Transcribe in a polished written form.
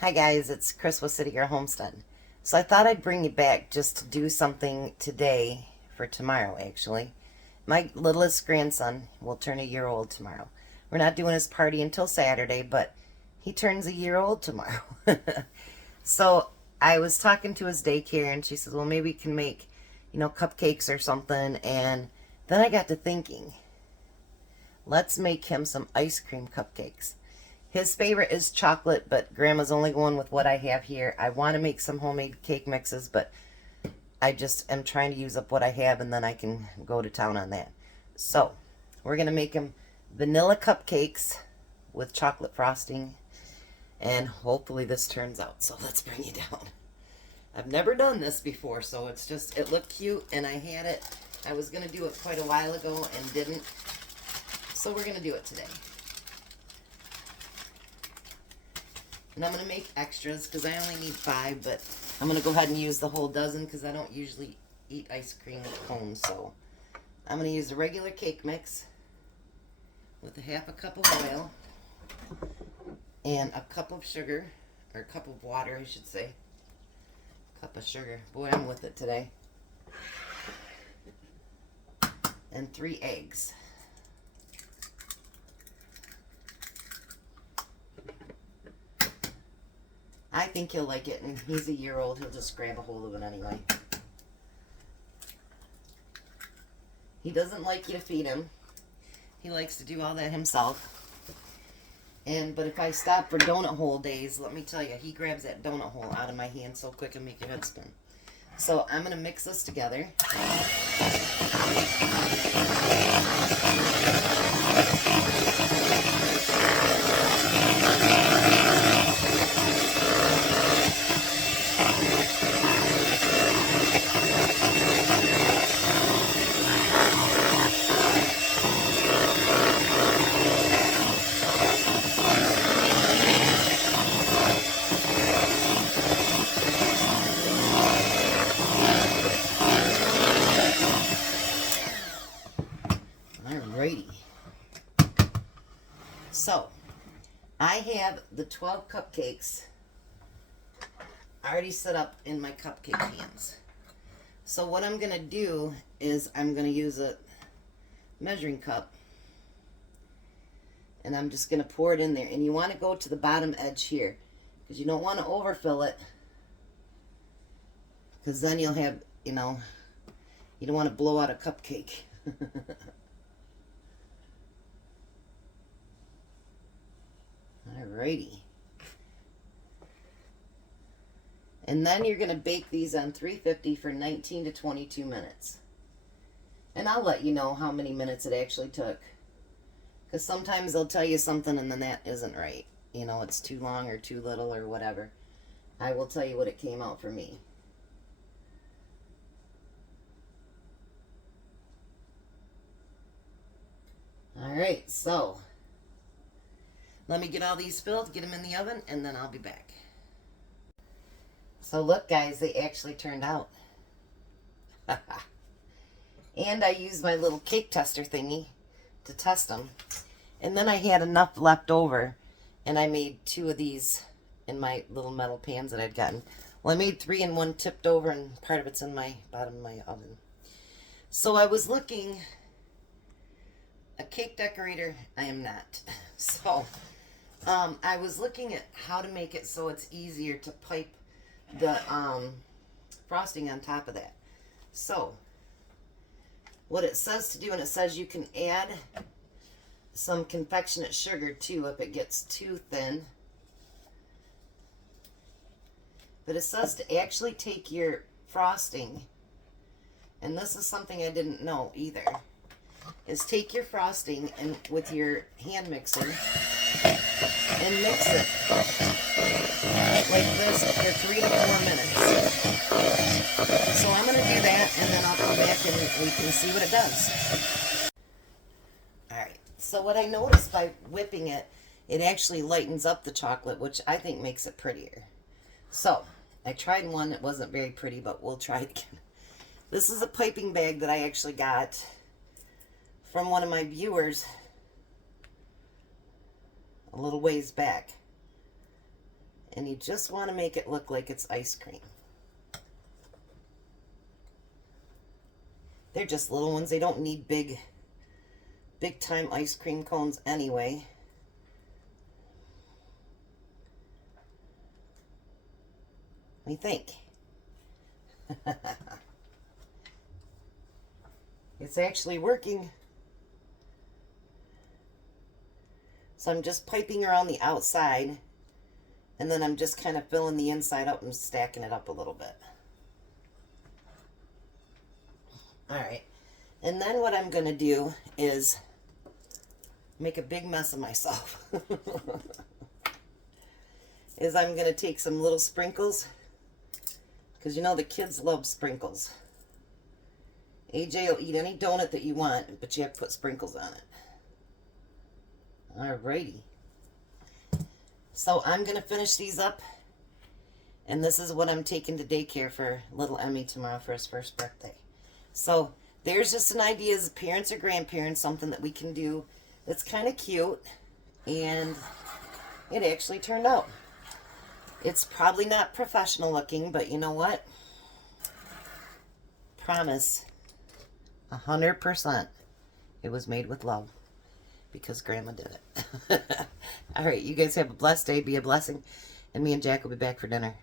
Hi guys, it's Chris with City Girl Homestead. So I thought I'd bring you back just to do something today for tomorrow actually. My littlest grandson will turn a year old tomorrow. We're not doing his party until Saturday, but he turns a year old tomorrow. So I was talking to his daycare and she says, well, maybe we can make, cupcakes or something. And then I got to thinking, let's make him some ice cream cupcakes. His favorite is chocolate, but Grandma's only going with what I have here. I want to make some homemade cake mixes, but I just am trying to use up what I have, and then I can go to town on that. So, we're going to make him vanilla cupcakes with chocolate frosting, and hopefully this turns out. So, let's bring you down. I've never done this before, so it looked cute, and I had it. I was going to do it quite a while ago and didn't. So, we're going to do it today. And I'm going to make extras because I only need 5, but I'm going to go ahead and use the whole dozen because I don't usually eat ice cream cones. So I'm going to use a regular cake mix with a half a cup of oil and a cup of sugar, or a cup of water, I should say. Cup of sugar. Boy, I'm with it today. And 3 eggs. I think he'll like it, and he's a year old. He'll just grab a hold of it anyway. He doesn't like you to feed him. He likes to do all that himself. But if I stop for donut hole days, let me tell you, he grabs that donut hole out of my hand so quick and make your head spin. So I'm going to mix this together. Alrighty. So, I have the 12 cupcakes already set up in my cupcake pans. So what I'm going to do is I'm going to use a measuring cup, and I'm just going to pour it in there. And you want to go to the bottom edge here because you don't want to overfill it, because then you'll have, you don't want to blow out a cupcake. Alrighty. And then you're going to bake these on 350 for 19 to 22 minutes. And I'll let you know how many minutes it actually took. Because sometimes they'll tell you something and then that isn't right. It's too long or too little or whatever. I will tell you what it came out for me. Alright, so let me get all these filled, get them in the oven, and then I'll be back. So look guys, they actually turned out. And I used my little cake tester thingy to test them. And then I had enough left over, and I made 2 of these in my little metal pans that I'd gotten. Well, I made 3 and 1 tipped over, and part of it's in my bottom of my oven. So I was looking, a cake decorator, I am not. So I was looking at how to make it so it's easier to pipe the frosting on top of that. So what it says to do, and it says you can add some confectionate sugar too if it gets too thin. But it says to actually take your frosting, and this is something I didn't know either, is take your frosting and with your hand mixer and mix it like this for 3 to 4 minutes. So I'm going to do that, and then I'll come back and we can see what it does. Alright, so what I noticed by whipping it, it actually lightens up the chocolate, which I think makes it prettier. So, I tried one that wasn't very pretty, but we'll try it again. This is a piping bag that I actually got from one of my viewers a little ways back. And he you just want to make it look like it's ice cream. They're just little ones. They don't need big time ice cream cones anyway. What do you think? It's actually working. So I'm just piping around the outside, and then I'm just kind of filling the inside up and stacking it up a little bit. Alright, and then what I'm going to do is make a big mess of myself. Is I'm going to take some little sprinkles, because you know the kids love sprinkles. AJ will eat any donut that you want, but you have to put sprinkles on it. Alrighty. So I'm going to finish these up, and this is what I'm taking to daycare for little Emmy tomorrow for his first birthday. So there's just an idea as parents or grandparents, something that we can do that's kind of cute, and it actually turned out. It's probably not professional looking, but you know what? Promise, 100% it was made with love, because Grandma did it. All right, you guys have a blessed day. Be a blessing, and me and Jack will be back for dinner.